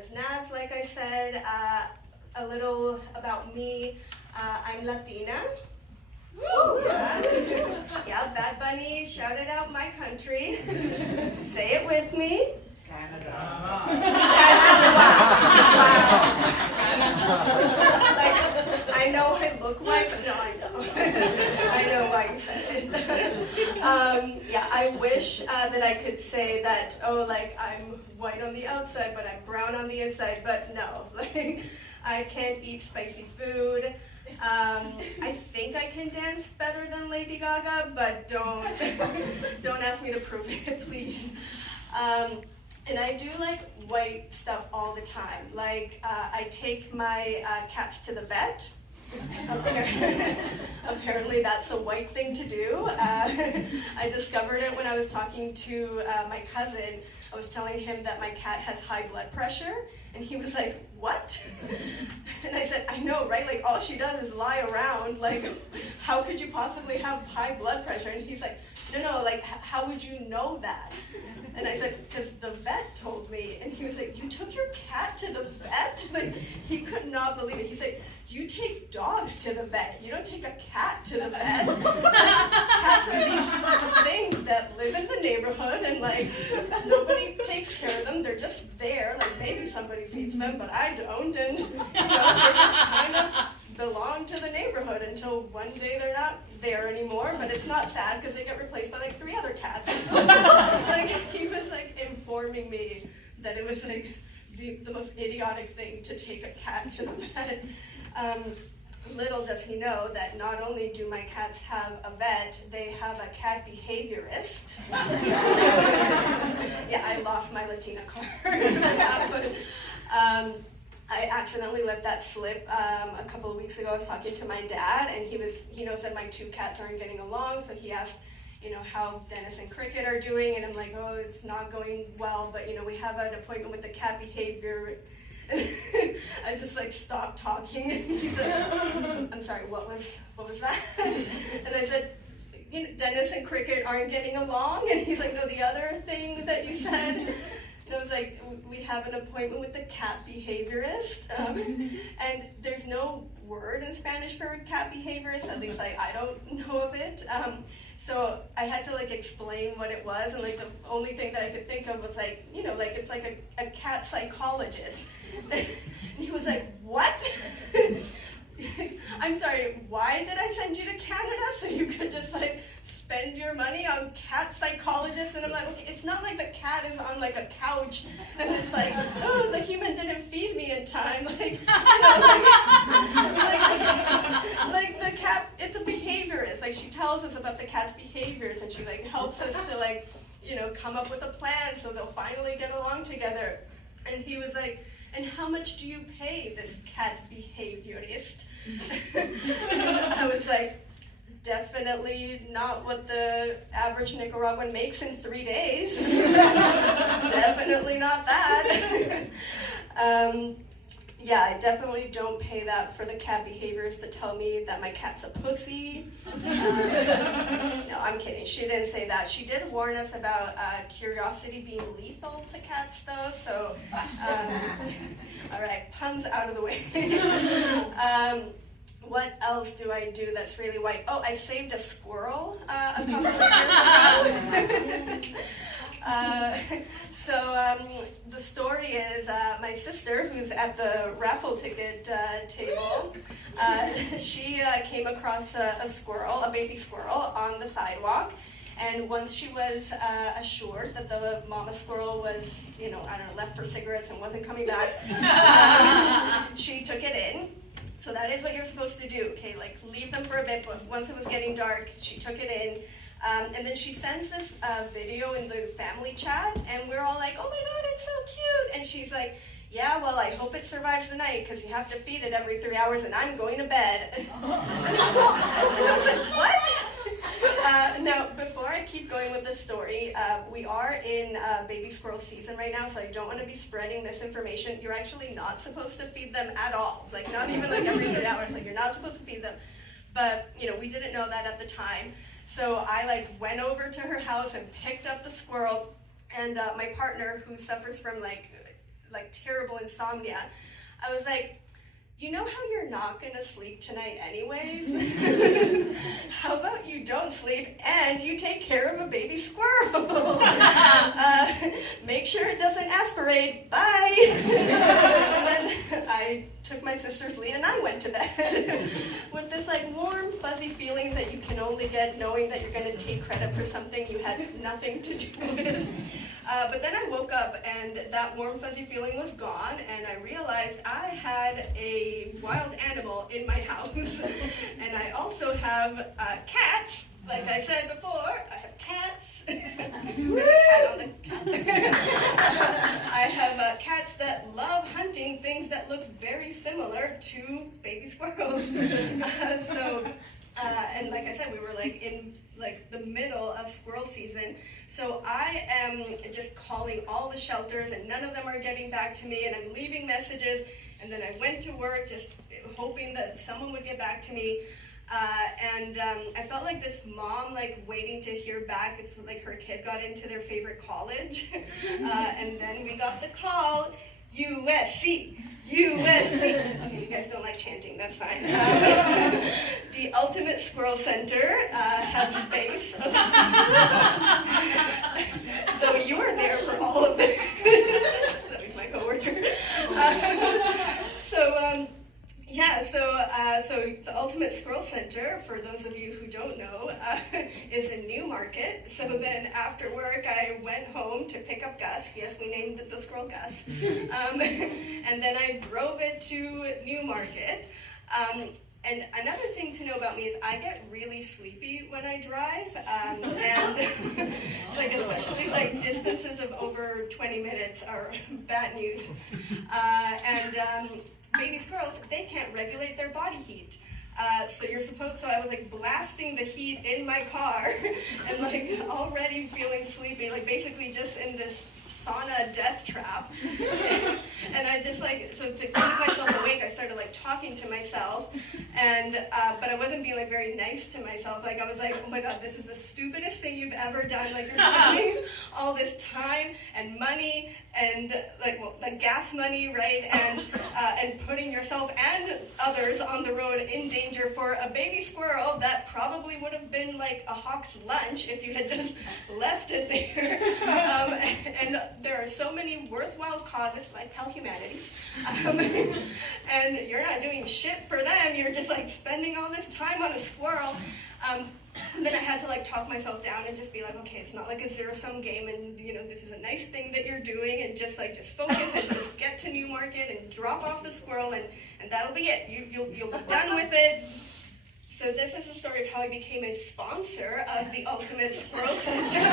is Nats, like I said. A little about me. I'm Latina. Yeah. Yeah, Bad Bunny shouted out my country. Say it with me. Canada. Wow. Like, I know I look white, but no, I know. I know why you said it. Yeah, I wish that I could say that, oh, like, I'm white on the outside, but I'm brown on the inside, but no. Like, I can't eat spicy food. I think I can dance better than Lady Gaga, but don't ask me to prove it, please. And I do like white stuff all the time. Like, I take my cats to the vet. Apparently that's a white thing to do. I discovered it when I was talking to my cousin. I was telling him that my cat has high blood pressure, and he was like, what? And I said, I know, right? Like, all she does is lie around. Like, how could you possibly have high blood pressure? And he's like, no, like, how would you know that? And I said, because the vet told me. And he was like, you took your cat to the vet? Like, he could not believe it. He's like, you take dogs to the vet. You don't take a cat to the vet. Cats are these things that live in the neighborhood, and, like, nobody takes care of them. They're just there. Like, maybe somebody feeds them, but I don't. And, you know, they just kind of belong to the neighborhood until one day they're not there anymore. But it's not sad because they get replaced by like 3 other cats. Like, he was like informing me that it was like the most idiotic thing to take a cat to the vet. Little does he know that not only do my cats have a vet, they have a cat behaviorist. Yeah, I lost my Latina card for that one. I accidentally let that slip a couple of weeks ago. I was talking to my dad, and he knows that my 2 cats aren't getting along, so he asked, you know, how Dennis and Cricket are doing, and I'm like, oh, it's not going well, but, you know, we have an appointment with the cat behavior. I just, like, stopped talking, and he's like, I'm sorry, what was that? And I said, you know, Dennis and Cricket aren't getting along, and he's like, no, the other thing that you said. And I was like, we have an appointment with the cat behaviorist, and there's no word in Spanish for cat behaviorist, at least I don't know of it. So I had to, like, explain what it was, and, like, the only thing that I could think of was, like, you know, like, it's like a cat psychologist. And he was like, what? I'm sorry, why did I send you to Canada? So you could just, like, spend your money on cat psychologists? And I'm like, okay, it's not like the cat is on, like, a couch, and it's like, oh, the human didn't feed me in time. Like, you know, like the cat, it's a behaviorist. Like, she tells us about the cat's behaviors, and she, like, helps us to, like, you know, come up with a plan so they'll finally get along together. And he was like, and how much do you pay this cat behaviorist? And I was like, definitely not what the average Nicaraguan makes in 3 days. Definitely not that. Yeah, I definitely don't pay that for the cat behaviorist to tell me that my cat's a pussy. No, I'm kidding. She didn't say that. She did warn us about curiosity being lethal to cats, though, so, all right, puns out of the way. What else do I do that's really white? Oh, I saved a squirrel a couple of years ago. The story is my sister, who's at the raffle ticket table, she came across a squirrel, a baby squirrel, on the sidewalk. And once she was assured that the mama squirrel was, you know, I don't know, left for cigarettes and wasn't coming back, she took it in. So that is what you're supposed to do, okay? Like, leave them for a bit, but once it was getting dark, she took it in. And then she sends this video in the family chat, and we're all like, oh my god, it's so cute! And she's like, yeah, well, I hope it survives the night, because you have to feed it every 3 hours, and I'm going to bed. And I was like, what? Now, before I keep going with the story, we are in baby squirrel season right now, so I don't want to be spreading misinformation. You're actually not supposed to feed them at all. Like, not even like every 3 hours. Like, you're not supposed to feed them. But, you know, we didn't know that at the time. So I, like, went over to her house and picked up the squirrel, and my partner, who suffers from, like, like terrible insomnia, I was like, you know how you're not gonna sleep tonight anyways? How about you don't sleep and you take care of a baby squirrel? Make sure it doesn't aspirate, bye! And then I took my sister's lead and I went to bed with this like warm, fuzzy feeling that you can only get knowing that you're gonna take credit for something you had nothing to do with. But then I woke up and that warm fuzzy feeling was gone, and I realized I had a wild animal in my house. And I also have cats. Like I said before, I have cats. There's a cat on the cat. I have cats that love hunting things that look very similar to baby squirrels. And like I said, we were like in like the middle of squirrel season. So I am just calling all the shelters and none of them are getting back to me, and I'm leaving messages, and then I went to work just hoping that someone would get back to me. I felt like this mom like waiting to hear back if like her kid got into their favorite college. And then we got the call, USC. USC. Okay, you guys don't like chanting, that's fine. The Ultimate Squirrel Center had space. So you were there for all of this. That was my coworker. So the Ultimate Squirrel Center, for those of you who don't know, is in Newmarket. So then after work, I went home to pick up Gus. Yes, we named the squirrel Gus. And then I drove it to Newmarket. And another thing to know about me is I get really sleepy when I drive, and like especially like distances of over 20 minutes are bad news. Baby squirrels, they can't regulate their body heat. So I was like blasting the heat in my car and like already feeling sleepy, like basically just in this sauna death trap. And I just like, so to keep myself awake, I started like talking to myself, and but I wasn't being like very nice to myself. Like I was like, oh my god, this is the stupidest thing you've ever done. Like you're spending all this time and money and like gas money, right? And putting yourself and others on the road in danger for a baby squirrel that probably would have been like a hawk's lunch if you had just left it there. And there are so many worthwhile causes, like Tell Humanity, and you're not doing shit for them, you're just like spending all this time on a squirrel. Then I had to like talk myself down and just be like, okay, it's not like a zero-sum game, and you know, this is a nice thing that you're doing, and just focus and just get to Newmarket and drop off the squirrel, and that'll be it. You'll be done with it. So this is the story of how I became a sponsor of the Ultimate Squirrel Center.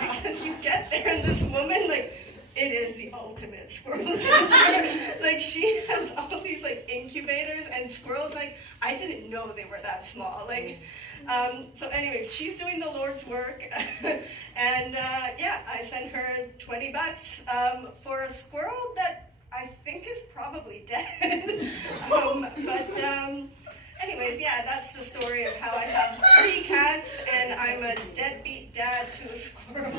Because you get there and this woman, like, it is the Ultimate Squirrel Center. Like, she has all these, like, incubators and squirrels, like, I didn't know they were that small. Like, so anyways, she's doing the Lord's work. And, I sent her $20 for a squirrel that I think is probably dead. Anyways, that's the story of how I have 3 cats and I'm a deadbeat dad to a squirrel.